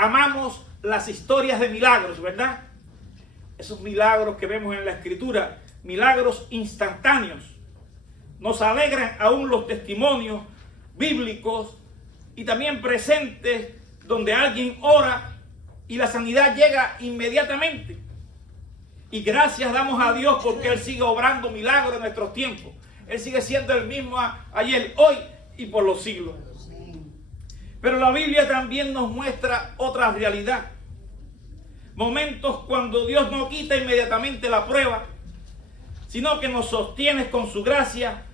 amamos las historias de milagros, ¿verdad? Esos milagros que vemos en la Escritura, milagros instantáneos. Nos alegran aún los testimonios bíblicos y también presentes donde alguien ora y la sanidad llega inmediatamente. Y gracias damos a Dios porque Él sigue obrando milagros en nuestros tiempos. Él sigue siendo el mismo ayer, hoy y por los siglos. Pero la Biblia también nos muestra otra realidad. Momentos cuando Dios no quita inmediatamente la prueba, sino que nos sostiene con su gracia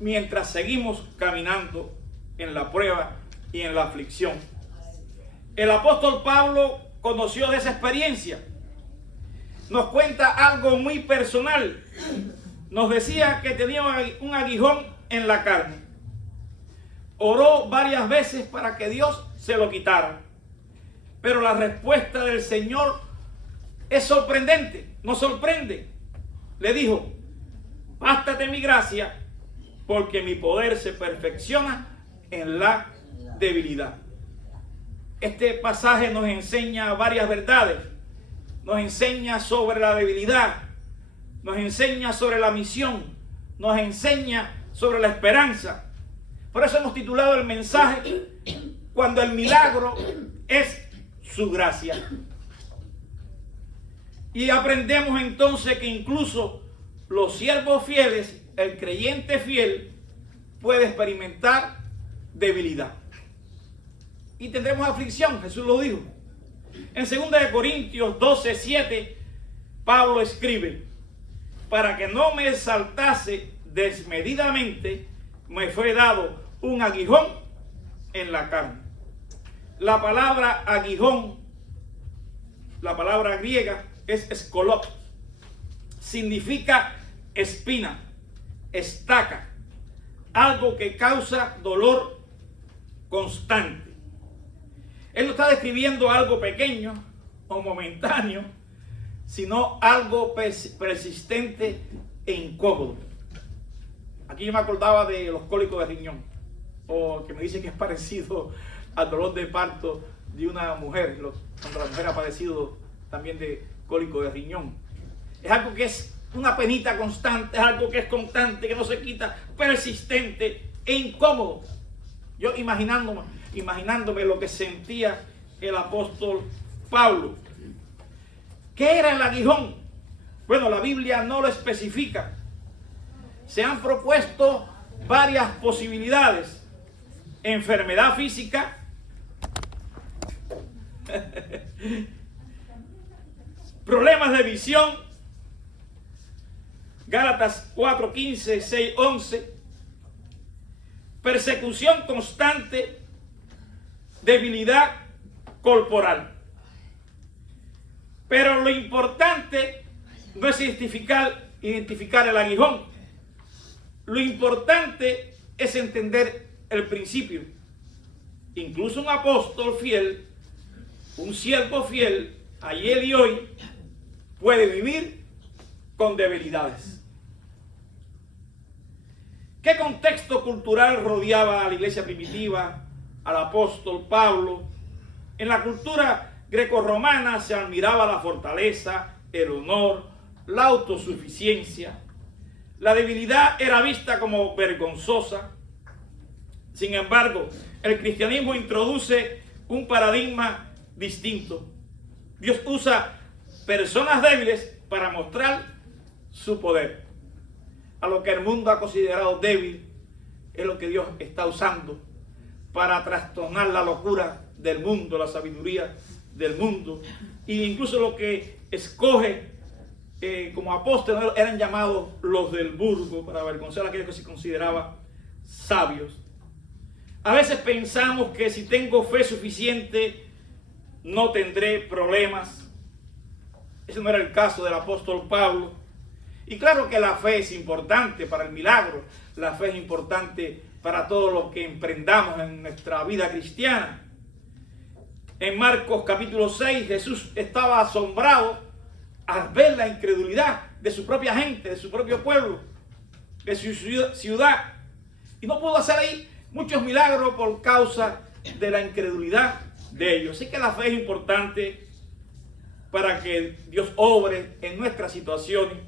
mientras seguimos caminando en la prueba y en la aflicción. El apóstol Pablo conoció de esa experiencia. Nos cuenta algo muy personal. Nos decía que tenía un aguijón en la carne. Oró varias veces para que Dios se lo quitara. Pero la respuesta del Señor es sorprendente, nos sorprende. Le dijo: bástate mi gracia, porque mi poder se perfecciona en la debilidad. Este pasaje nos enseña varias verdades. Nos enseña sobre la debilidad, nos enseña sobre la misión, nos enseña sobre la esperanza. Por eso hemos titulado el mensaje: cuando el milagro es su gracia. Y aprendemos entonces que incluso los siervos fieles, el creyente fiel, puede experimentar debilidad. Y tendremos aflicción, Jesús lo dijo. En 2 Corintios 12:7, Pablo escribe: para que no me exaltase desmedidamente, me fue dado un aguijón en la carne. La palabra aguijón, la palabra griega es escolop. Significa espina, estaca, algo que causa dolor constante. Él no está describiendo algo pequeño o momentáneo, sino algo persistente e incómodo. Aquí yo me acordaba de los cólicos de riñón, o que me dice que es parecido al dolor de parto de una mujer, cuando la mujer ha padecido también de cólico de riñón. Es algo que es una penita constante, es algo que es constante, que no se quita, persistente e incómodo. Yo imaginándome lo que sentía el apóstol Pablo. ¿Qué era el aguijón? Bueno, la Biblia no lo especifica. Se han propuesto varias posibilidades: enfermedad física, problemas de visión, Gálatas 4:15, 6:11, persecución constante, debilidad corporal. Pero lo importante no es identificar el aguijón. Lo importante es entender el principio. Incluso un apóstol fiel, un siervo fiel, ayer y hoy, puede vivir con debilidades. ¿Qué contexto cultural rodeaba a la iglesia primitiva, al apóstol Pablo? En la cultura grecorromana se admiraba la fortaleza, el honor, la autosuficiencia. La debilidad era vista como vergonzosa. Sin embargo, el cristianismo introduce un paradigma distinto. Dios usa personas débiles para mostrar su poder. A lo que el mundo ha considerado débil es lo que Dios está usando para trastornar la locura del mundo, la sabiduría del mundo. E incluso lo que escoge como apóstoles eran llamados los del burgo, para avergonzar a aquellos que se consideraban sabios. A veces pensamos que si tengo fe suficiente no tendré problemas. Ese no era el caso del apóstol Pablo. Y claro que la fe es importante para el milagro, la fe es importante para todo lo que emprendamos en nuestra vida cristiana. En Marcos capítulo 6, Jesús estaba asombrado al ver la incredulidad de su propia gente, de su propio pueblo, de su ciudad. Y no pudo hacer ahí muchos milagros por causa de la incredulidad de ellos. Así que la fe es importante para que Dios obre en nuestras situaciones.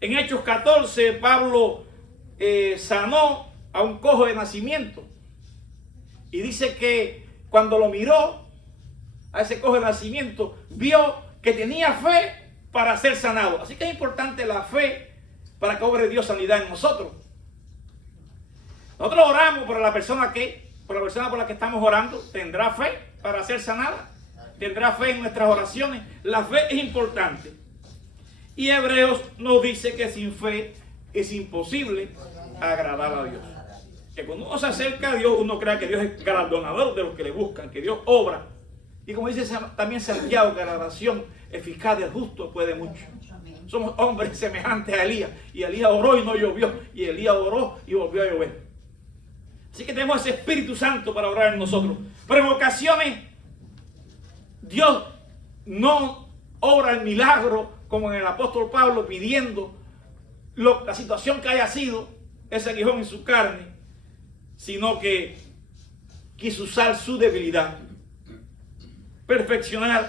En Hechos 14, Pablo sanó a un cojo de nacimiento. Y dice que cuando lo miró a ese cojo de nacimiento, vio que tenía fe para ser sanado. Así que es importante la fe para que obre Dios sanidad en nosotros. Nosotros oramos por la persona por la que estamos orando. ¿Tendrá fe para ser sanada? ¿Tendrá fe en nuestras oraciones? La fe es importante. Y Hebreos nos dice que sin fe es imposible agradar a Dios. Que cuando uno se acerca a Dios, uno cree que Dios es galardonador de los que le buscan, que Dios obra. Y como dice también Santiago, que la oración eficaz del justo puede mucho. Somos hombres semejantes a Elías. Y Elías oró y no llovió. Y Elías oró y volvió a llover. Así que tenemos ese Espíritu Santo para orar en nosotros. Pero en ocasiones Dios no obra el milagro como en el apóstol Pablo pidiendo la situación que haya sido, ese aguijón en su carne, sino que quiso usar su debilidad, perfeccionar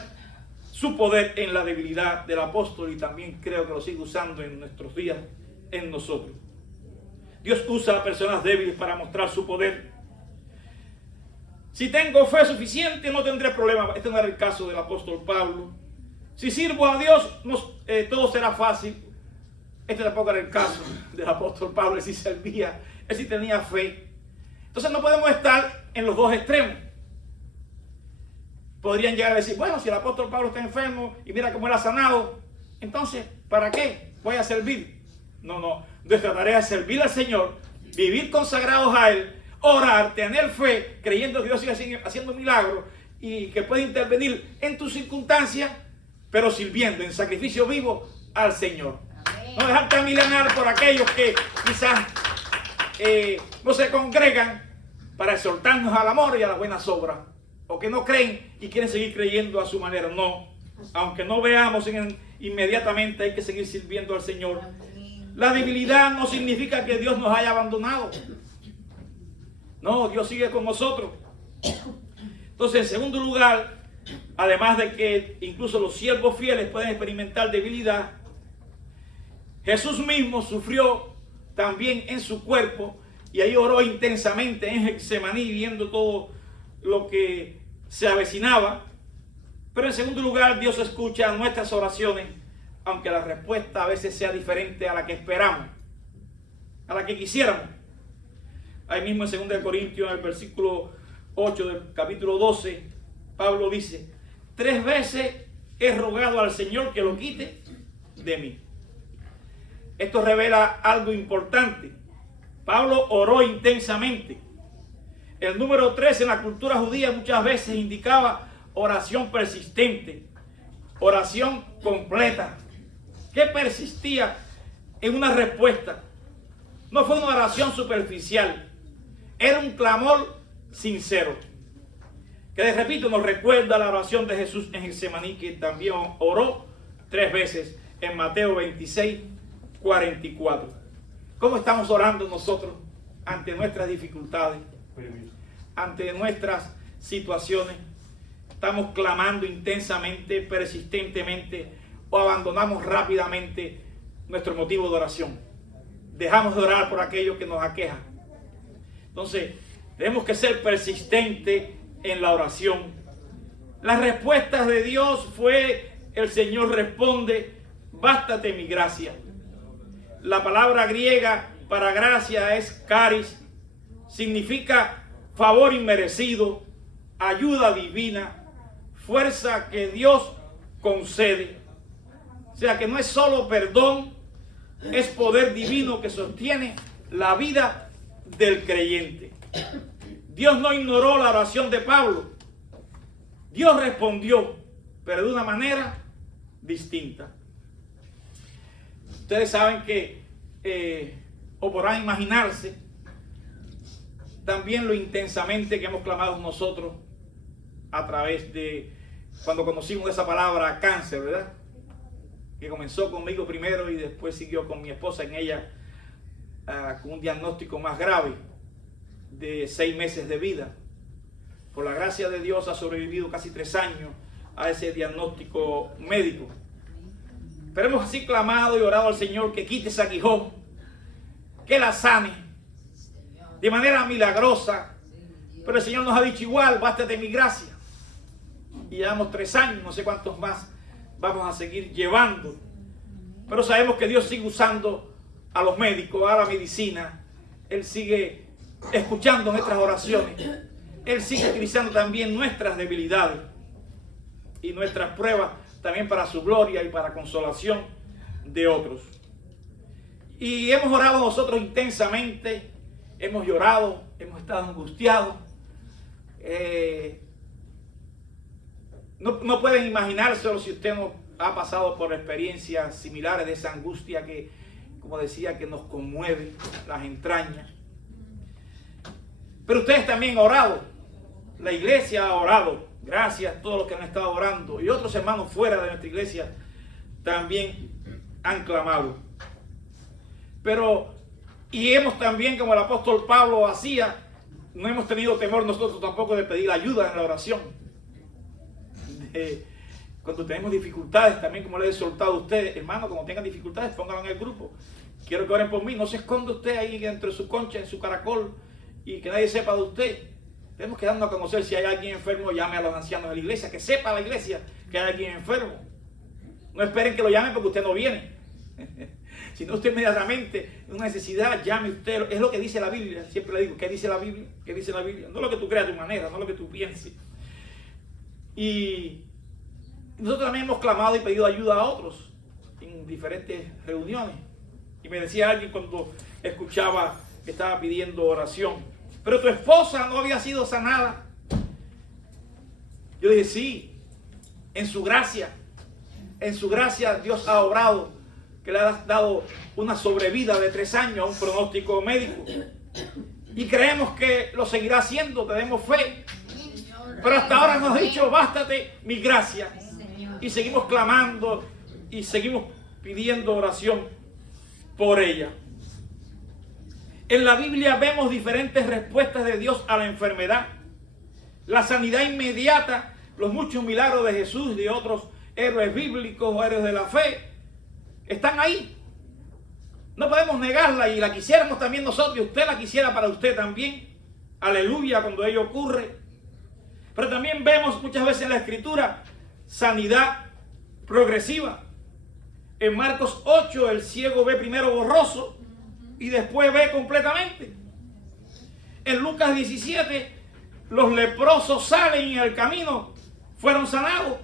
su poder en la debilidad del apóstol, y también creo que lo sigue usando en nuestros días en nosotros. Dios usa a personas débiles para mostrar su poder. Si tengo fe suficiente, no tendré problema. Este no era el caso del apóstol Pablo. Si sirvo a Dios, todo será fácil. Este tampoco era el caso del apóstol Pablo. Él sí servía, él sí tenía fe. Entonces no podemos estar en los dos extremos. Podrían llegar a decir, bueno, si el apóstol Pablo está enfermo y mira cómo él ha sanado, entonces, ¿para qué voy a servir? No. Nuestra tarea es servir al Señor, vivir consagrados a Él, orar, tener fe, creyendo que Dios sigue haciendo milagros y que puede intervenir en tus circunstancias, pero sirviendo en sacrificio vivo al Señor. Amén. No dejarte milenar por aquellos que quizás no se congregan para exhortarnos al amor y a las buenas obras, o que no creen y quieren seguir creyendo a su manera. No, aunque no veamos inmediatamente, hay que seguir sirviendo al Señor. La debilidad no significa que Dios nos haya abandonado. No, Dios sigue con nosotros. Entonces, en segundo lugar, además de que incluso los siervos fieles pueden experimentar debilidad, Jesús mismo sufrió también en su cuerpo, y ahí oró intensamente en Getsemaní, viendo todo lo que se avecinaba. Pero en segundo lugar, Dios escucha nuestras oraciones, aunque la respuesta a veces sea diferente a la que esperamos, a la que quisiéramos. Ahí mismo en 2 Corintios, en el versículo 8 del capítulo 12, Pablo dice: 3 veces he rogado al Señor que lo quite de mí. Esto revela algo importante. Pablo oró intensamente. El número 3 en la cultura judía muchas veces indicaba oración persistente, oración completa, que persistía en una respuesta. No fue una oración superficial, era un clamor sincero. Que, repito, nos recuerda la oración de Jesús en Getsemaní, que también oró 3 veces en Mateo 26, 44. ¿Cómo estamos orando nosotros ante nuestras dificultades, ante nuestras situaciones? ¿Estamos clamando intensamente, persistentemente, o abandonamos rápidamente nuestro motivo de oración? Dejamos de orar por aquello que nos aqueja. Entonces, tenemos que ser persistentes en la oración. Las respuestas de Dios fue: el Señor responde, bástate mi gracia. La palabra griega para gracia es charis, significa favor inmerecido, ayuda divina, fuerza que Dios concede. O sea que no es solo perdón, es poder divino que sostiene la vida del creyente. Dios no ignoró la oración de Pablo. Dios respondió, pero de una manera distinta. Ustedes saben que, o podrán imaginarse, también lo intensamente que hemos clamado nosotros a través de cuando conocimos esa palabra cáncer, ¿verdad? Que comenzó conmigo primero y después siguió con mi esposa en ella, con un diagnóstico más grave de 6 meses de vida. por la gracia de Dios, ha sobrevivido casi 3 años a ese diagnóstico médico. Pero hemos así clamado y orado al Señor que quite ese aguijón, que la sane de manera milagrosa. Pero el Señor nos ha dicho igual, bástate mi gracia. Y llevamos 3 años, no sé cuántos más vamos a seguir llevando. Pero sabemos que Dios sigue usando a los médicos, a la medicina. Él sigue escuchando nuestras oraciones. Él sigue utilizando también nuestras debilidades y nuestras pruebas también para su gloria y para consolación de otros. Y hemos orado nosotros intensamente, hemos llorado, hemos estado angustiados. No pueden imaginárselo si usted no ha pasado por experiencias similares de esa angustia que, como decía, que nos conmueve las entrañas. Pero ustedes también han orado, la iglesia ha orado, gracias a todos los que han estado orando, y otros hermanos fuera de nuestra iglesia también han clamado. Y hemos también, como el apóstol Pablo hacía, no hemos tenido temor nosotros tampoco de pedir ayuda en la oración. Cuando tenemos dificultades, también como les he soltado a ustedes, hermano, cuando tengan dificultades, pónganlo en el grupo. Quiero que oren por mí, no se esconda usted ahí dentro de su concha, en su caracol, y que nadie sepa de usted. Tenemos que darnos a conocer. Si hay alguien enfermo, llame a los ancianos de la iglesia, que sepa la iglesia que hay alguien enfermo. No esperen que lo llamen porque usted no viene. Si no, usted inmediatamente, una necesidad, llame usted. Es lo que dice la Biblia. Siempre le digo, ¿qué dice la Biblia? ¿Qué dice la Biblia? No lo que tú creas a tu manera, no lo que tú pienses. Y nosotros también hemos clamado y pedido ayuda a otros en diferentes reuniones. Y me decía alguien cuando escuchaba que estaba pidiendo oración: pero tu esposa no había sido sanada. Yo dije, sí, en su gracia Dios ha obrado, que le ha dado una sobrevida de 3 años a un pronóstico médico. Y creemos que lo seguirá haciendo, tenemos fe. Pero hasta ahora nos ha dicho, bástate mi gracia. Y seguimos clamando y seguimos pidiendo oración por ella. En la Biblia vemos diferentes respuestas de Dios a la enfermedad. La sanidad inmediata, los muchos milagros de Jesús y de otros héroes bíblicos o héroes de la fe, están ahí. No podemos negarla, y la quisiéramos también nosotros, y usted la quisiera para usted también. Aleluya, cuando ello ocurre. Pero también vemos muchas veces en la Escritura sanidad progresiva. En Marcos 8, el ciego ve primero borroso y después ve completamente. En Lucas 17, los leprosos salen y en el camino fueron sanados.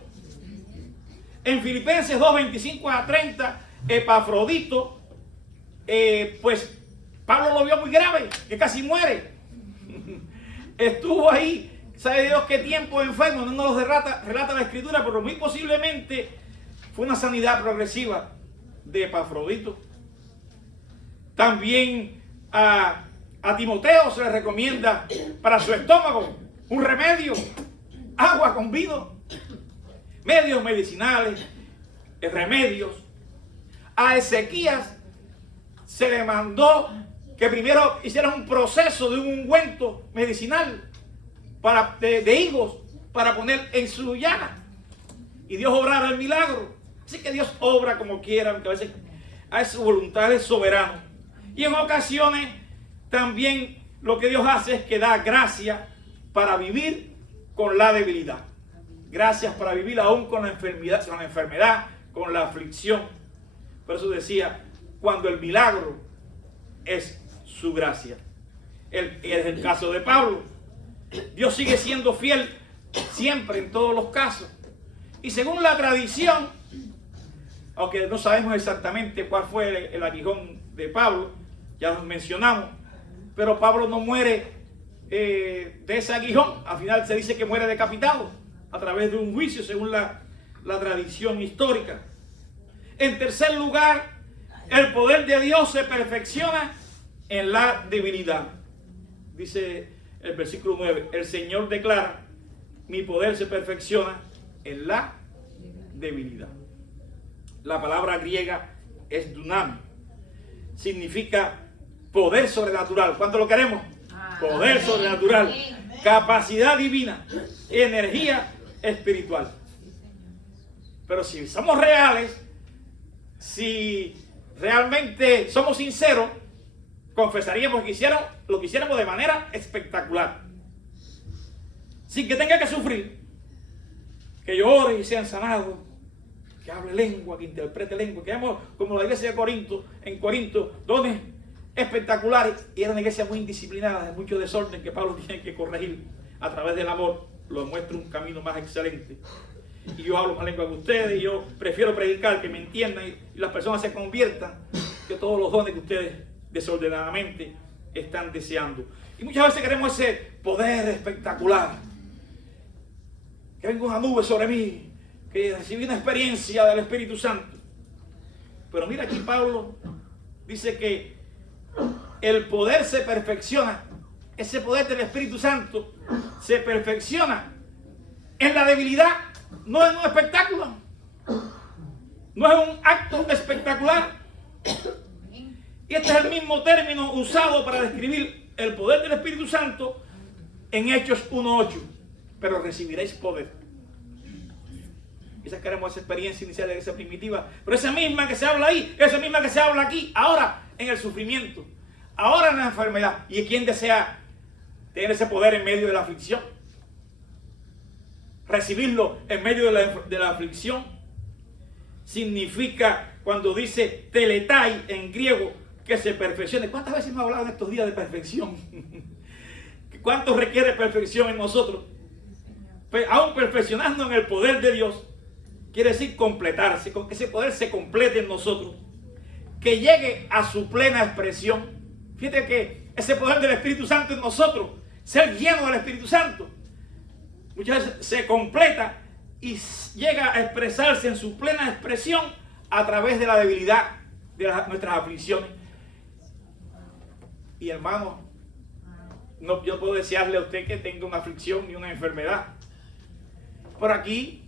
En Filipenses 2, 25 a 30, Epafrodito, pues Pablo lo vio muy grave, que casi muere. Estuvo ahí, sabe Dios qué tiempo enfermo, no nos relata la Escritura, pero muy posiblemente fue una sanidad progresiva de Epafrodito. También a Timoteo se le recomienda para su estómago un remedio, agua con vino, medios medicinales, remedios. A Ezequías se le mandó que primero hicieran un proceso de un ungüento medicinal de higos para poner en su llaga, y Dios obrara el milagro. Así que Dios obra como quiera, aunque a veces a su voluntad es soberano. Y en ocasiones también lo que Dios hace es que da gracia para vivir con la debilidad. Gracias para vivir aún con la enfermedad, con la aflicción. Por eso decía, cuando el milagro es su gracia. Es el caso de Pablo. Dios sigue siendo fiel siempre en todos los casos. Y según la tradición, aunque no sabemos exactamente cuál fue el aguijón de Pablo, ya lo mencionamos, pero Pablo no muere de ese aguijón. Al final se dice que muere decapitado a través de un juicio, según la tradición histórica. En tercer lugar, el poder de Dios se perfecciona en la debilidad. Dice el versículo 9, el Señor declara, mi poder se perfecciona en la debilidad. La palabra griega es dunam. Significa poder sobrenatural. ¿Cuánto lo queremos? Poder sobrenatural. capacidad divina, energía espiritual. Pero si somos reales, si realmente somos sinceros, confesaríamos que lo que hiciéramos de manera espectacular, sin que tenga que sufrir, que llore y sean sanados, que hable lengua, que interprete lengua, que hagamos como la iglesia de Corinto, dones espectaculares. Y era una iglesia muy indisciplinada, de mucho desorden, que Pablo tiene que corregir a través del amor. Lo muestra un camino más excelente. Y yo hablo más lengua que ustedes, y yo prefiero predicar, que me entiendan y las personas se conviertan, que todos los dones que ustedes desordenadamente están deseando. Y muchas veces queremos ese poder espectacular, que venga una nube sobre mí, que recibí una experiencia del Espíritu Santo. Pero mira, aquí Pablo dice que el poder se perfecciona, ese poder del Espíritu Santo se perfecciona en la debilidad, no en un espectáculo, no es un acto espectacular. Y este es el mismo término usado para describir el poder del Espíritu Santo en Hechos 1:8. Pero recibiréis poder. Quizás queremos esa experiencia inicial de esa primitiva, pero esa misma que se habla ahí, esa misma que se habla aquí, ahora en el sufrimiento, ahora en la enfermedad. ¿Y quién desea tener ese poder en medio de la aflicción? Recibirlo en medio de la aflicción significa, cuando dice teletai en griego, que se perfeccione. ¿Cuántas veces hemos hablado en estos días de perfección? ¿Cuánto requiere perfección en nosotros? Pues, aún perfeccionando en el poder de Dios, quiere decir completarse, con que ese poder se complete en nosotros, que llegue a su plena expresión. Fíjate que ese poder del Espíritu Santo en nosotros, ser lleno del Espíritu Santo, muchas veces se completa y llega a expresarse en su plena expresión a través de la debilidad de nuestras aflicciones. Y hermano, no, yo puedo desearle a usted que tenga una aflicción y una enfermedad. Por aquí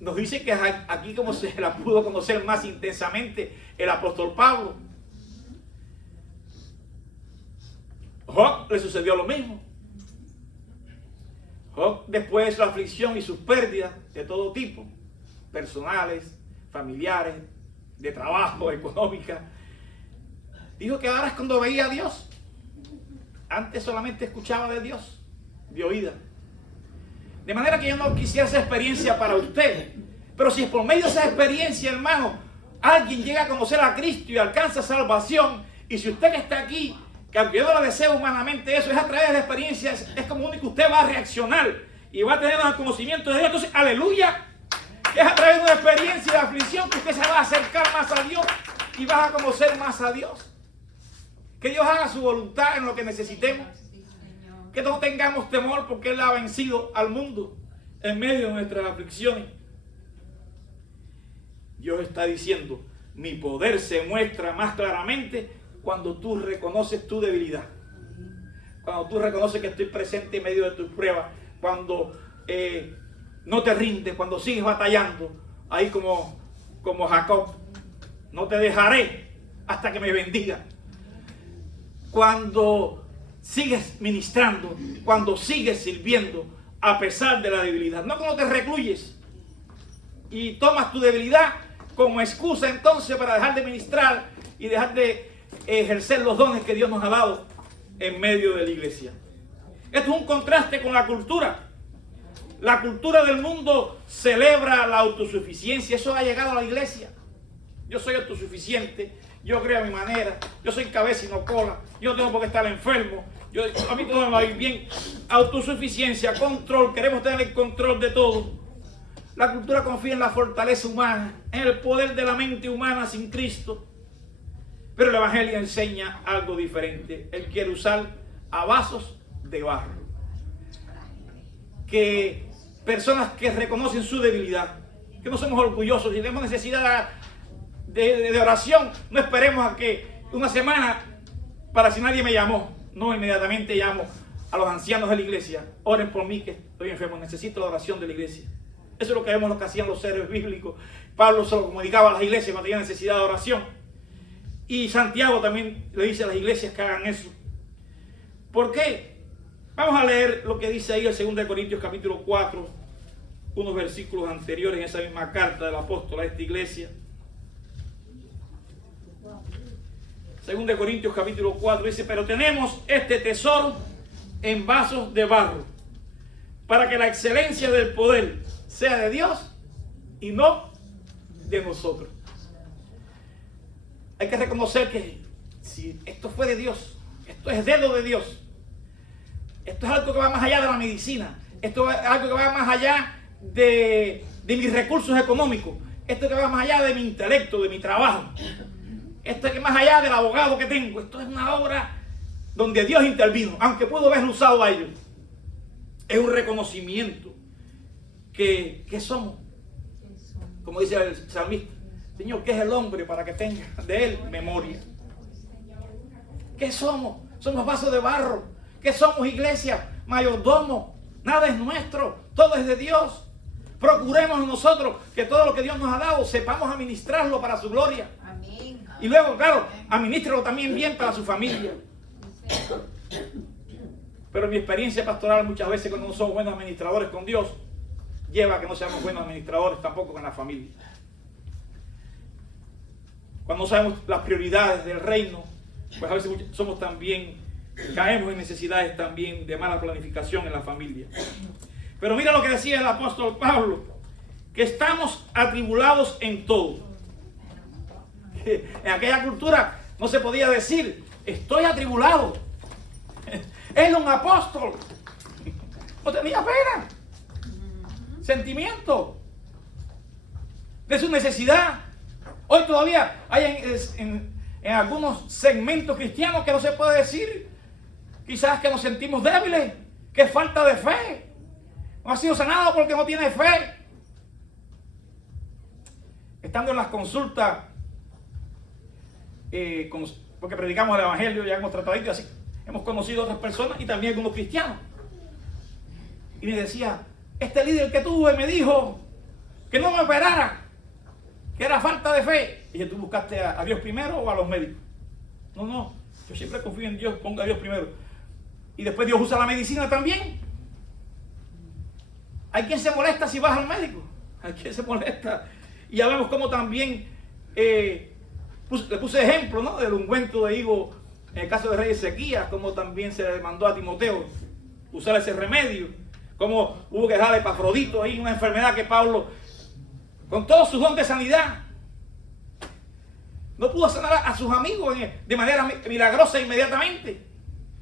nos dice que aquí como se la pudo conocer más intensamente el apóstol Pablo. Job le sucedió lo mismo. Job, después de su aflicción y sus pérdidas de todo tipo, personales, familiares, de trabajo, económicas, dijo que ahora es cuando veía a Dios. Antes solamente escuchaba de Dios, de oída. De manera que yo no quisiera esa experiencia para usted. Pero si es por medio de esa experiencia, hermano, alguien llega a conocer a Cristo y alcanza salvación, y si usted que está aquí, que aunque yo no lo deseo humanamente, eso es a través de experiencias, es como único usted va a reaccionar y va a tener el conocimiento de Dios. Entonces, aleluya, es a través de una experiencia de aflicción que usted se va a acercar más a Dios y va a conocer más a Dios. Que Dios haga su voluntad en lo que necesitemos. Que no tengamos temor porque Él ha vencido al mundo en medio de nuestras aflicciones. Dios está diciendo, mi poder se muestra más claramente cuando tú reconoces tu debilidad. Cuando tú reconoces que estoy presente en medio de tus pruebas. Cuando no te rindes, cuando sigues batallando. Ahí como Jacob, no te dejaré hasta que me bendiga. Cuando sigues ministrando, cuando sigues sirviendo a pesar de la debilidad. No cuando te recluyes y tomas tu debilidad como excusa entonces para dejar de ministrar y dejar de ejercer los dones que Dios nos ha dado en medio de la iglesia. Esto es un contraste con la cultura. La cultura del mundo celebra la autosuficiencia. Eso ha llegado a la iglesia. Yo soy autosuficiente, yo creo a mi manera, yo soy cabeza y no cola, yo no tengo por qué estar enfermo, a mí todo me va a ir bien. Autosuficiencia, control, queremos tener el control de todo. La cultura confía en la fortaleza humana, en el poder de la mente humana sin Cristo. Pero el Evangelio enseña algo diferente. Él quiere usar a vasos de barro. Que personas que reconocen su debilidad, que no somos orgullosos y tenemos necesidad de oración, no esperemos a que una semana para si nadie me llamó. No, inmediatamente llamo a los ancianos de la iglesia. Oren por mí que estoy enfermo, necesito la oración de la iglesia. Eso es lo que vemos lo que hacían los héroes bíblicos. Pablo se lo comunicaba a las iglesias cuando tenía necesidad de oración. Y Santiago también le dice a las iglesias que hagan eso. ¿Por qué? Vamos a leer lo que dice ahí el 2 Corintios capítulo 4, unos versículos anteriores en esa misma carta del apóstol a esta iglesia. 2 Corintios capítulo 4 dice: pero tenemos este tesoro en vasos de barro, para que la excelencia del poder sea de Dios y no de nosotros. Hay que reconocer que si esto fue de Dios, esto es dedo de Dios, esto es algo que va más allá de la medicina, esto es algo que va más allá de mis recursos económicos, esto que va más allá de mi intelecto, de mi trabajo, esto que más allá del abogado que tengo. Esto es una obra donde Dios intervino, aunque pudo haberlo usado a ellos. Es un reconocimiento que somos, como dice el salmista: Señor, ¿qué es el hombre para que tenga de él memoria? ¿Qué somos? Somos vasos de barro. ¿Qué somos, iglesia? Mayordomo. Nada es nuestro, todo es de Dios. Procuremos nosotros que todo lo que Dios nos ha dado sepamos administrarlo para su gloria. Amén. Y luego, claro, administrarlo también bien para su familia. Pero mi experiencia pastoral muchas veces, cuando no somos buenos administradores con Dios, lleva a que no seamos buenos administradores tampoco con la familia. Cuando no sabemos las prioridades del reino, pues a veces somos también, caemos en necesidades también de mala planificación en la familia. Pero mira lo que decía el apóstol Pablo, que estamos atribulados en todo. En aquella cultura no se podía decir: estoy atribulado. Él es un apóstol. No tenía pena, sentimiento de su necesidad. Hoy todavía hay en algunos segmentos cristianos que no se puede decir, quizás, que nos sentimos débiles, que es falta de fe. No ha sido sanado porque no tiene fe. Estando en las consultas, porque predicamos el evangelio, ya hemos tratado de así, hemos conocido a otras personas y también algunos cristianos. Y me decía: este líder que tuve me dijo que no me operara, que era falta de fe. Y dije: ¿tú buscaste a Dios primero o a los médicos? No, yo siempre confío en Dios, ponga a Dios primero. Y después Dios usa la medicina también. Hay quien se molesta si vas al médico, hay quien se molesta. Y ya vemos cómo también, le puse ejemplo, ¿no?, del ungüento de higo en el caso de rey Ezequías, como también se le mandó a Timoteo usar ese remedio, como hubo que dejar a Epafrodito ahí, una enfermedad que Pablo, con todos sus dones de sanidad, no pudo sanar a sus amigos de manera milagrosa inmediatamente.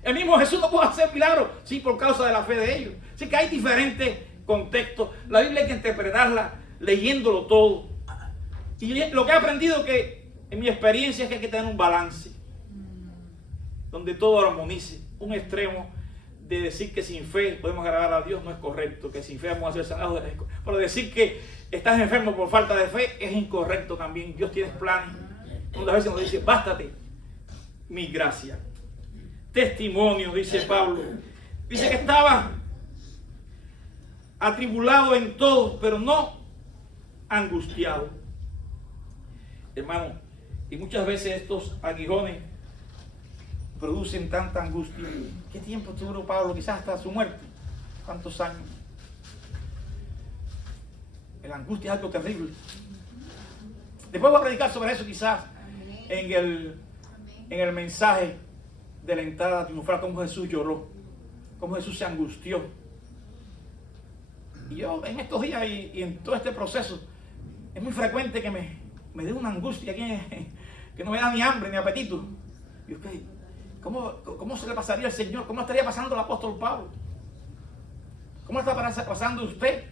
El mismo Jesús no pudo hacer milagros, sí, por causa de la fe de ellos. Así que hay diferentes contextos. La Biblia hay que interpretarla leyéndolo todo. Y lo que he aprendido, que en mi experiencia, es que hay que tener un balance donde todo armonice. Un extremo de decir que sin fe podemos agradar a Dios no es correcto, que sin fe vamos a ser sanados. Pero decir que estás enfermo por falta de fe es incorrecto también. Dios tiene planes. Muchas veces nos dice: bástate mi gracia. Testimonio, dice Pablo. Dice que estaba atribulado en todo, pero no angustiado. Hermano, y muchas veces estos aguijones producen tanta angustia. ¿Qué tiempo duró Pablo? Quizás hasta su muerte. ¿Cuántos años? La angustia es algo terrible. Después voy a predicar sobre eso quizás en el mensaje de la entrada triunfal, cómo Jesús lloró, cómo Jesús se angustió. Y yo en estos días y en todo este proceso, es muy frecuente que me dé una angustia que no me da ni hambre ni apetito. Y okay, ¿cómo se le pasaría al Señor? ¿Cómo estaría pasando el apóstol Pablo? ¿Cómo está pasando usted?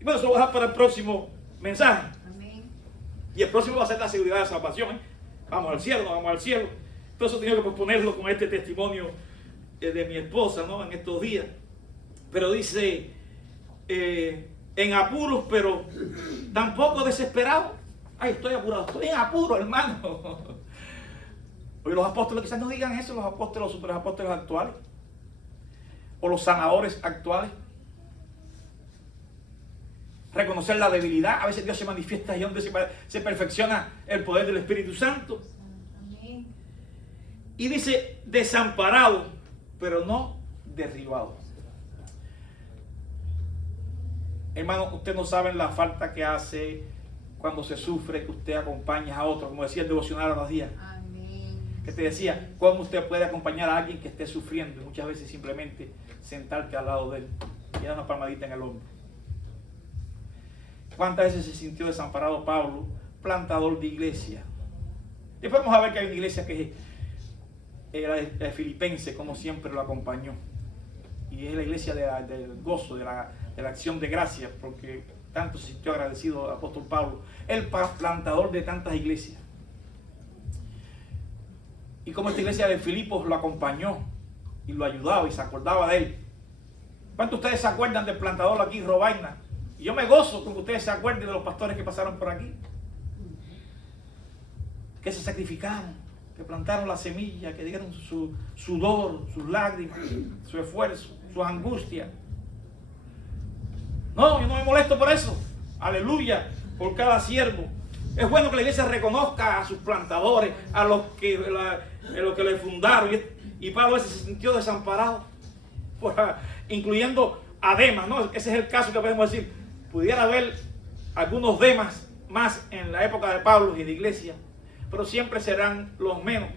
Y bueno, eso lo voy a dejar para el próximo mensaje. Amén. Y el próximo va a ser la seguridad de la salvación. Vamos al cielo, no vamos al cielo. Entonces he tenido que posponerlo con este testimonio de mi esposa, ¿no?, en estos días. Pero dice, en apuros, pero tampoco desesperado. Ay, estoy apurado, estoy en apuro, hermano. Oye, los apóstoles quizás no digan eso, los apóstoles, los superapóstoles actuales, o los sanadores actuales. Reconocer la debilidad. A veces Dios se manifiesta y donde se perfecciona el poder del Espíritu Santo. Y dice desamparado, pero no derribado. Hermano, usted no sabe la falta que hace cuando se sufre que usted acompaña a otro, como decía el devocional a los días. Amén. Que te decía, cómo usted puede acompañar a alguien que esté sufriendo, y muchas veces simplemente sentarte al lado de él y dar una palmadita en el hombro. ¿Cuántas veces se sintió desamparado Pablo, plantador de iglesia? Después vamos a ver que hay una iglesia que era de Filipenses, como siempre lo acompañó. Y es la iglesia del gozo, de la acción de gracias, porque tanto se sintió agradecido el apóstol Pablo, el plantador de tantas iglesias. Y como esta iglesia de Filipos lo acompañó y lo ayudaba y se acordaba de él. ¿Cuántos de ustedes se acuerdan del plantador aquí, Robaina? Y yo me gozo con que ustedes se acuerden de los pastores que pasaron por aquí, que se sacrificaron, que plantaron la semilla, que dieron su sudor, sus lágrimas, su esfuerzo, sus angustias. No, yo no me molesto por eso. Aleluya, por cada siervo. Es bueno que la iglesia reconozca a sus plantadores, a los que le fundaron. Y Pablo a veces se sintió desamparado, incluyendo a Demas, ¿no? Ese es el caso que podemos decir. Pudiera haber algunos Demas más en la época de Pablo y de iglesia, pero siempre serán los menos.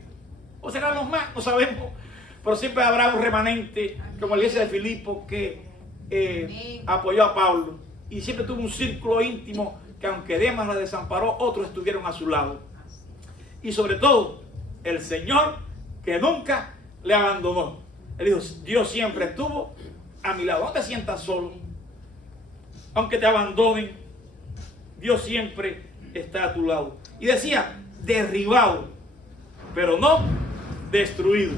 O serán los más, no sabemos. Pero siempre habrá un remanente, como la iglesia de Filipos, que apoyó a Pablo. Y siempre tuvo un círculo íntimo que, aunque Demas la desamparó, otros estuvieron a su lado. Y sobre todo, el Señor que nunca le abandonó. Él dijo, Dios siempre estuvo a mi lado. No te sientas solo. Aunque te abandonen, Dios siempre está a tu lado. Y decía, derribado, pero no destruido.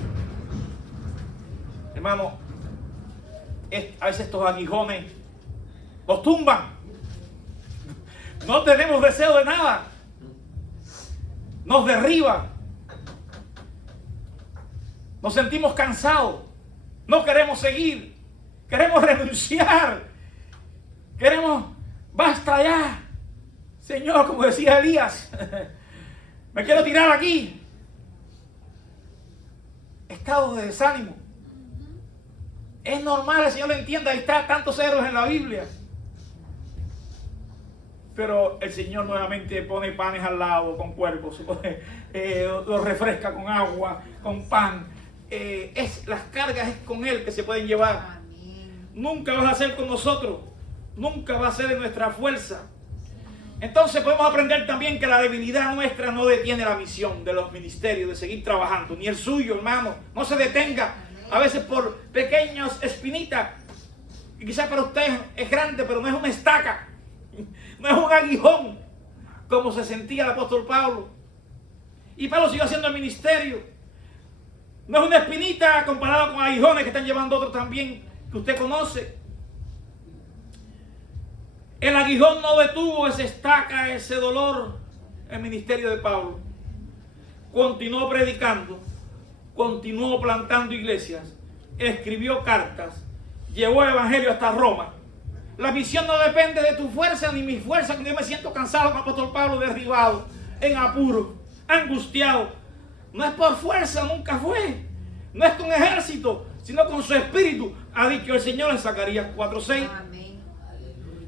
Hermano, a veces estos aguijones nos tumban. No tenemos deseo de nada. Nos derriban. Nos sentimos cansados. No queremos seguir. Queremos renunciar. Queremos, basta ya. Señor, como decía Elías, me quiero tirar aquí. Estado de desánimo. Es normal, el Señor lo entienda. Ahí está tantos héroes en la Biblia. Pero el Señor nuevamente pone panes al lado con cuervos, los refresca con agua, con pan. Las cargas es con Él que se pueden llevar. Amén. Nunca va a ser con nosotros. Nunca va a ser en nuestra fuerza. Entonces podemos aprender también que la debilidad nuestra no detiene la misión de los ministerios, de seguir trabajando. Ni el suyo, hermano. No se detenga. A veces por pequeños espinitas. Y quizás para usted es grande, pero no es una estaca. No es un aguijón, como se sentía el apóstol Pablo. Y Pablo siguió haciendo el ministerio. No es una espinita comparado con aguijones que están llevando otros también, que usted conoce. El aguijón no detuvo esa estaca, ese dolor, el ministerio de Pablo. Continuó predicando, continuó plantando iglesias, escribió cartas, llevó el evangelio hasta Roma. La misión no depende de tu fuerza ni mi fuerza, que yo me siento cansado con el apóstol Pablo, derribado, en apuro, angustiado. No es por fuerza, nunca fue. No es con ejército, sino con su espíritu, ha dicho el Señor en Zacarías 4:6.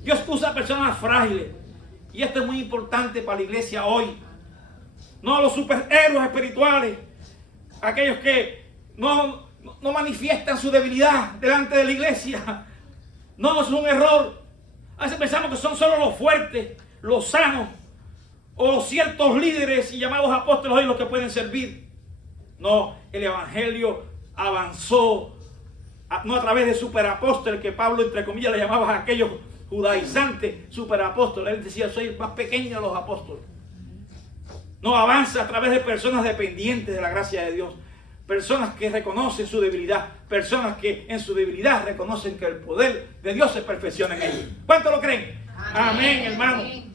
Dios usa personas frágiles. Y esto es muy importante para la iglesia hoy. No los superhéroes espirituales, aquellos que no manifiestan su debilidad delante de la iglesia. No, es un error. A veces pensamos que son solo los fuertes, los sanos, o ciertos líderes y llamados apóstoles hoy los que pueden servir. No, el evangelio avanzó, no a través de superapóstoles, que Pablo entre comillas le llamaba a aquellos judaizantes superapóstoles. Él decía, soy el más pequeño de los apóstoles. No, avanza a través de personas dependientes de la gracia de Dios. Personas que reconocen su debilidad. Personas que en su debilidad reconocen que el poder de Dios se perfecciona en ellos. ¿Cuánto lo creen? Amén, hermano. Amén.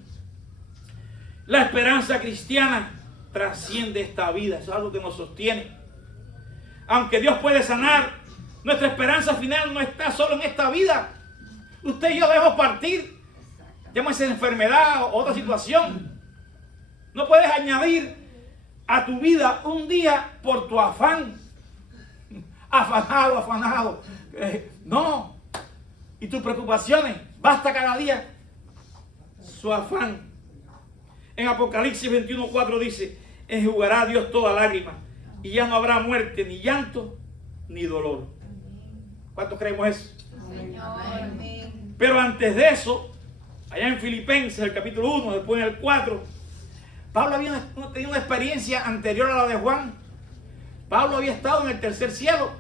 La esperanza cristiana trasciende esta vida. Eso es algo que nos sostiene. Aunque Dios puede sanar, nuestra esperanza final no está solo en esta vida. Usted y yo debemos partir. Llámese enfermedad o otra situación. No puedes añadir a tu vida un día por tu afán. Afanado. No. Y tus preocupaciones, basta cada día su afán. En Apocalipsis 21:4 dice: enjugará Dios toda lágrima, y ya no habrá muerte, ni llanto, ni dolor. ¿Cuántos creemos eso? Amén. Pero antes de eso, allá en Filipenses, el capítulo 1, después en el 4, Pablo había tenido una experiencia anterior a la de Juan. Pablo había estado en el tercer cielo.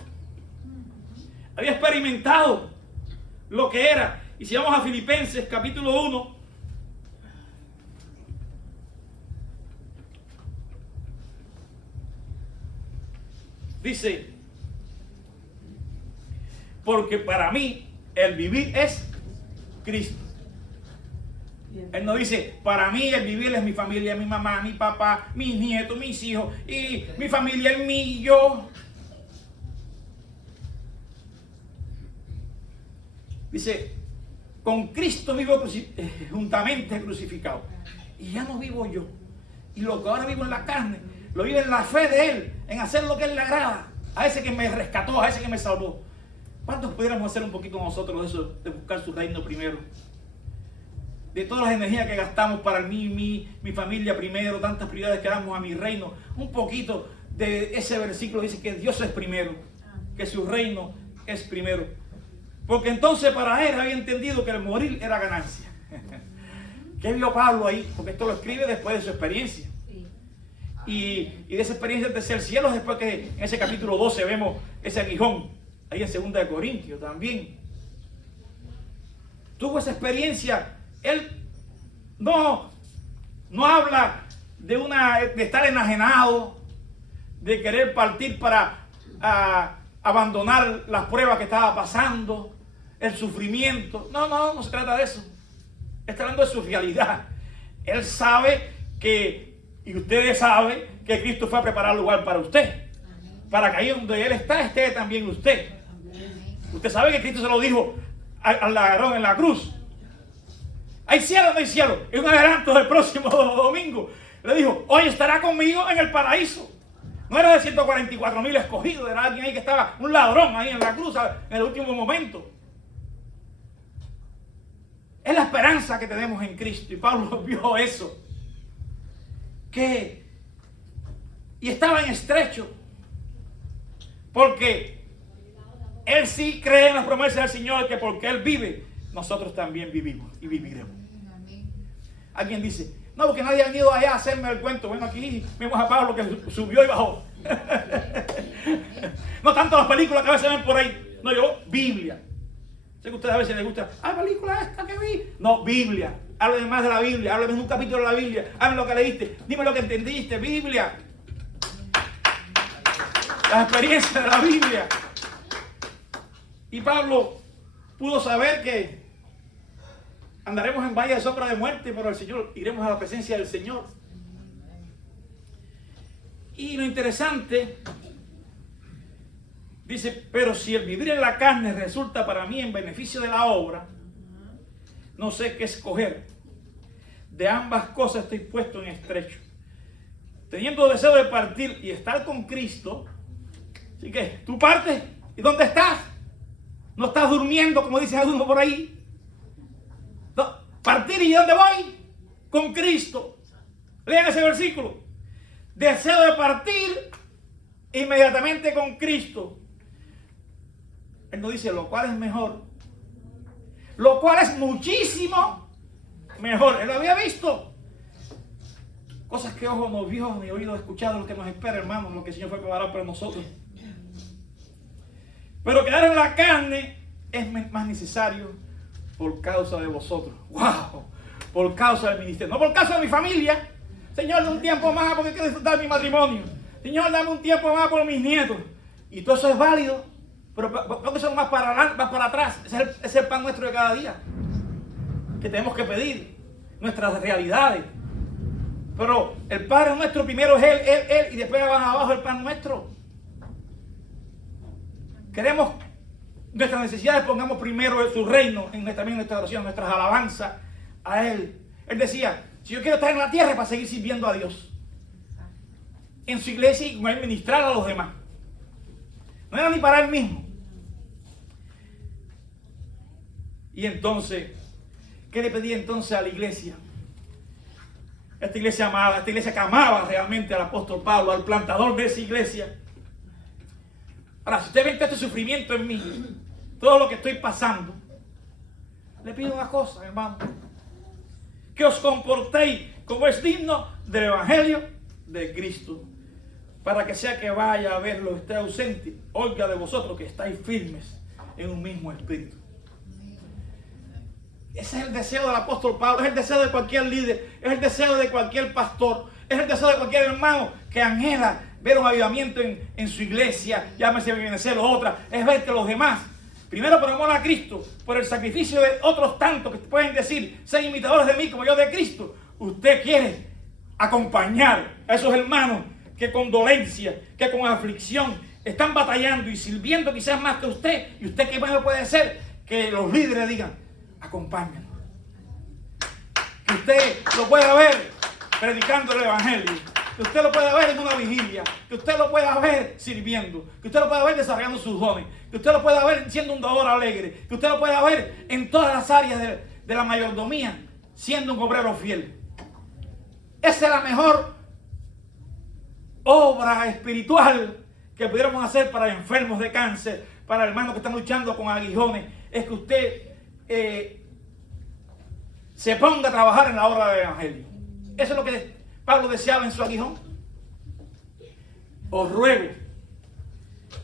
Había experimentado lo que era. Y si vamos a Filipenses, capítulo 1, dice: porque para mí el vivir es Cristo. Él no dice: para mí el vivir es mi familia, mi mamá, mi papá, mis nietos, mis hijos, y mi familia, el mío y yo. Dice: con Cristo vivo juntamente crucificado. Y ya no vivo yo. Y lo que ahora vivo en la carne, lo vivo en la fe de Él, en hacer lo que Él le agrada. A ese que me rescató, a ese que me salvó. ¿Cuántos pudiéramos hacer un poquito nosotros de eso, de buscar su reino primero? De todas las energías que gastamos para mi familia primero, tantas prioridades que damos a mi reino, un poquito de ese versículo dice que Dios es primero, que su reino es primero. Porque entonces para él había entendido que el morir era ganancia. ¿Qué vio Pablo ahí? Porque esto lo escribe después de su experiencia. Y de esa experiencia del tercer cielo, después que en ese capítulo 12 vemos ese aguijón, ahí en 2 de Corintios también. Tuvo esa experiencia. Él no habla de estar enajenado, de querer partir para abandonar las pruebas que estaba pasando, el sufrimiento. No se trata de eso. Está hablando de su realidad. Él sabe que, y ustedes saben, que Cristo fue a preparar lugar para usted. Para que ahí donde Él está, esté también usted. Usted sabe que Cristo se lo dijo al ladrón en la cruz. ¿Hay cielo o no hay cielo? Es un adelanto del próximo domingo. Le dijo: hoy estará conmigo en el paraíso. No era de 144,000 escogidos, era alguien ahí que estaba, un ladrón ahí en la cruz en el último momento. Es la esperanza que tenemos en Cristo. Y Pablo vio eso. Y estaba en estrecho. Porque él sí cree en las promesas del Señor, que porque Él vive, nosotros también vivimos y viviremos. Alguien dice: no, porque nadie ha venido allá a hacerme el cuento. Bueno, aquí vemos a Pablo que subió y bajó. No tanto las películas que a veces ven por ahí. No, yo, Biblia. Sé que a ustedes a veces les gusta: película esta que vi. No, Biblia. Háblame más de la Biblia. Háblame de un capítulo de la Biblia. Háblame lo que leíste. Dime lo que entendiste. Biblia. La experiencia de la Biblia. Y Pablo pudo saber que andaremos en valle de sombra de muerte, pero el Señor, iremos a la presencia del Señor. Y lo interesante, dice: pero si el vivir en la carne resulta para mí en beneficio de la obra, no sé qué escoger. De ambas cosas estoy puesto en estrecho, teniendo deseo de partir y estar con Cristo. Así que tú partes, ¿y dónde estás? No estás durmiendo, como dicen algunos por ahí. No, partir, ¿y dónde voy? Con Cristo. Lean ese versículo. Deseo de partir inmediatamente con Cristo. Él nos dice: lo cual es mejor. Lo cual es muchísimo mejor. Él lo había visto. Cosas que ojo no vio, ni oído escuchado, lo que nos espera, hermanos, lo que el Señor fue preparado para nosotros. Pero quedar en la carne es más necesario por causa de vosotros. ¡Wow! Por causa del ministerio. No por causa de mi familia. Señor, dame un tiempo más porque quiero disfrutar mi matrimonio. Señor, dame un tiempo más por mis nietos. Y todo eso es válido. Pero creo que eso más para atrás. Ese es el pan nuestro de cada día. Que tenemos que pedir. Nuestras realidades. Pero el Padre nuestro primero es Él. Y después van abajo el pan nuestro. Queremos nuestras necesidades, pongamos primero su reino en nuestra oración, nuestras alabanzas a Él. Él decía: si yo quiero estar en la tierra, para seguir sirviendo a Dios. en su iglesia y con él ministrar a los demás. No era ni para él mismo. Y entonces, ¿qué le pedía entonces a la iglesia? Esta iglesia amada, esta iglesia que amaba realmente al apóstol Pablo, al plantador de esa iglesia. Ahora, si usted ve este sufrimiento en mí, todo lo que estoy pasando, le pido una cosa, hermano: que os comportéis como es digno del evangelio de Cristo, para que sea que vaya a verlo, esté ausente, oiga de vosotros que estáis firmes en un mismo espíritu. Ese es el deseo del apóstol Pablo, es el deseo de cualquier líder, es el deseo de cualquier pastor, es el deseo de cualquier hermano que anhela ver un avivamiento en su iglesia, llámese Benecer o otra, es ver que los demás, primero por amor a Cristo, por el sacrificio de otros tantos que pueden decir, sean imitadores de mí como yo de Cristo, usted quiere acompañar a esos hermanos que con dolencia, que con aflicción están batallando y sirviendo quizás más que usted. ¿Y usted qué más puede hacer? Que los líderes digan: acompáñanos. Que usted lo pueda ver predicando el evangelio, que usted lo pueda ver en una vigilia, que usted lo pueda ver sirviendo, que usted lo pueda ver desarrollando sus dones, que usted lo pueda ver siendo un dador alegre, que usted lo pueda ver en todas las áreas de la mayordomía siendo un obrero fiel. Esa es la mejor obra espiritual que pudiéramos hacer para enfermos de cáncer, para hermanos que están luchando con aguijones. Es que usted se ponga a trabajar en la obra del evangelio. Eso es lo que Pablo deseaba en su aguijón. Os ruego,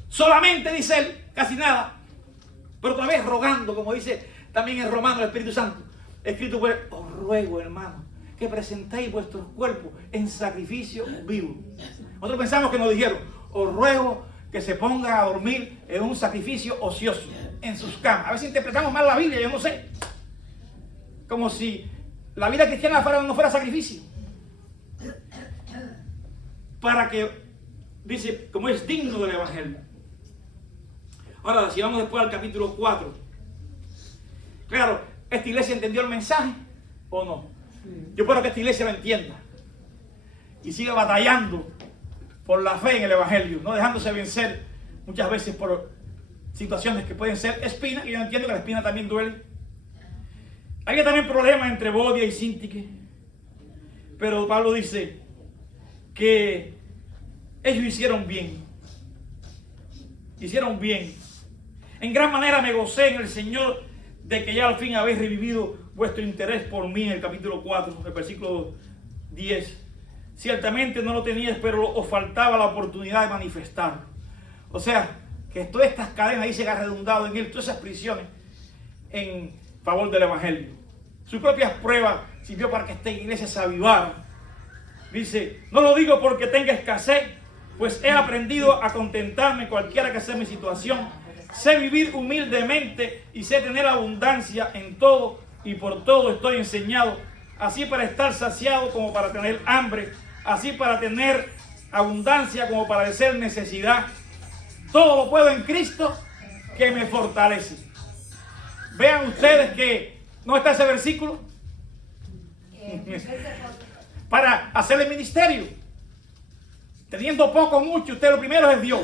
solamente dice él, casi nada, pero otra vez rogando, como dice también en Romanos el Espíritu Santo, escrito pues: os ruego, hermanos, que presentéis vuestros cuerpos en sacrificio vivo. Nosotros pensamos que nos dijeron: os ruego que se pongan a dormir en un sacrificio ocioso, en sus camas. A veces interpretamos mal la Biblia, yo no sé. Como si la vida cristiana no fuera sacrificio. Para que, dice, como es digno del evangelio. Ahora, si vamos después al capítulo 4. Claro, ¿esta iglesia entendió el mensaje o no? Yo espero que esta iglesia lo entienda y siga batallando por la fe en el evangelio, no dejándose vencer muchas veces por situaciones que pueden ser espinas, y yo entiendo que la espina también duele. Había también problemas entre Bodia y Síntique, pero Pablo dice que ellos hicieron bien. Hicieron bien. En gran manera me gocé en el Señor de que ya al fin habéis revivido vuestro interés por mí, en el capítulo 4, el versículo 10. Ciertamente no lo teníais, pero os faltaba la oportunidad de manifestarlo. O sea, que todas estas cadenas ahí se han redundado en él, todas esas prisiones en favor del evangelio. Sus propias pruebas sirvió para que esta iglesia se avivara. Dice: no lo digo porque tenga escasez, pues he aprendido a contentarme cualquiera que sea mi situación. Sé vivir humildemente y sé tener abundancia en todo, y por todo estoy enseñado, así para estar saciado como para tener hambre, así para tener abundancia como para padecer necesidad. Todo lo puedo en Cristo que me fortalece. Vean ustedes que no está ese versículo para hacer el ministerio. Teniendo poco o mucho, usted lo primero es Dios.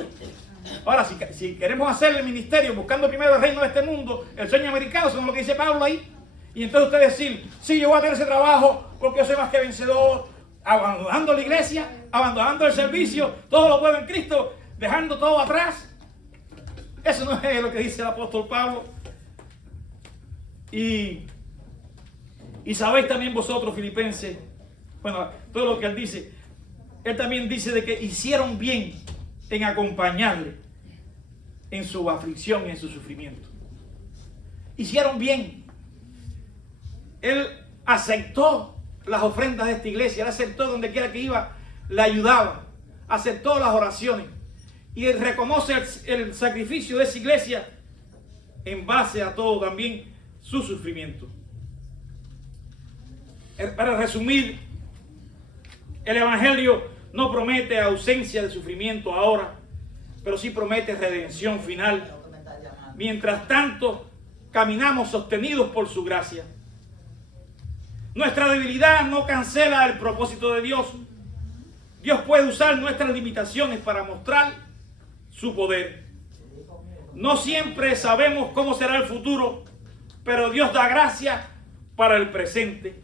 Ahora, si queremos hacer el ministerio buscando primero el reino de este mundo, el sueño americano, eso es lo que dice Pablo ahí. Y entonces usted decir: sí, yo voy a tener ese trabajo porque yo soy más que vencedor, abandonando la iglesia, abandonando el servicio, todo lo puedo en Cristo, dejando todo atrás. Eso no es lo que dice el apóstol Pablo. Y sabéis también vosotros, filipenses, bueno, todo lo que él dice, él también dice de que hicieron bien en acompañarle en su aflicción y en su sufrimiento. Hicieron bien. Él aceptó las ofrendas de esta iglesia, él aceptó donde quiera que iba, le ayudaba, aceptó las oraciones y él reconoce el sacrificio de esa iglesia en base a todo también su sufrimiento. Para resumir, el evangelio no promete ausencia de sufrimiento ahora, pero sí promete redención final. Mientras tanto, caminamos sostenidos por su gracia. Nuestra debilidad no cancela el propósito de Dios. Dios puede usar nuestras limitaciones para mostrar su poder. No siempre sabemos cómo será el futuro, pero Dios da gracia para el presente.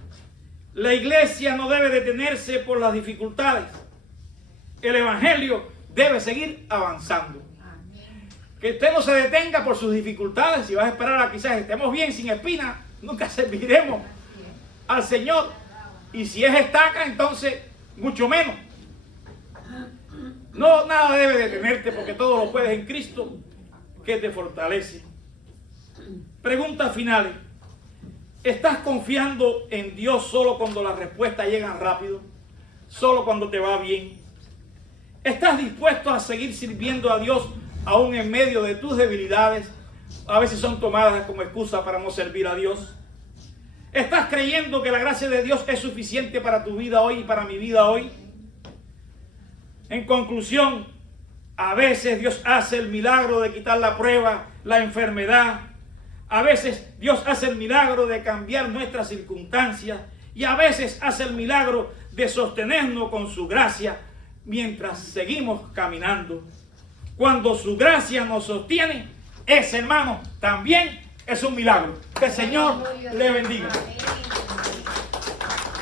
La iglesia no debe detenerse por las dificultades. El evangelio debe seguir avanzando. Que usted no se detenga por sus dificultades. Si vas a esperar a quizás estemos bien sin espina, nunca serviremos al Señor. Y si es estaca, entonces mucho menos. No, nada debe detenerte, porque todo lo puedes en Cristo que te fortalece. Preguntas finales. ¿Estás confiando en Dios solo cuando las respuestas llegan rápido? ¿Solo cuando te va bien? ¿Estás dispuesto a seguir sirviendo a Dios aún en medio de tus debilidades? A veces son tomadas como excusa para no servir a Dios. ¿Estás creyendo que la gracia de Dios es suficiente para tu vida hoy y para mi vida hoy? En conclusión, a veces Dios hace el milagro de quitar la prueba, la enfermedad. A veces Dios hace el milagro de cambiar nuestras circunstancias. Y a veces hace el milagro de sostenernos con su gracia mientras seguimos caminando. Cuando su gracia nos sostiene, ese, hermano, también es un milagro. Que el Señor le bendiga.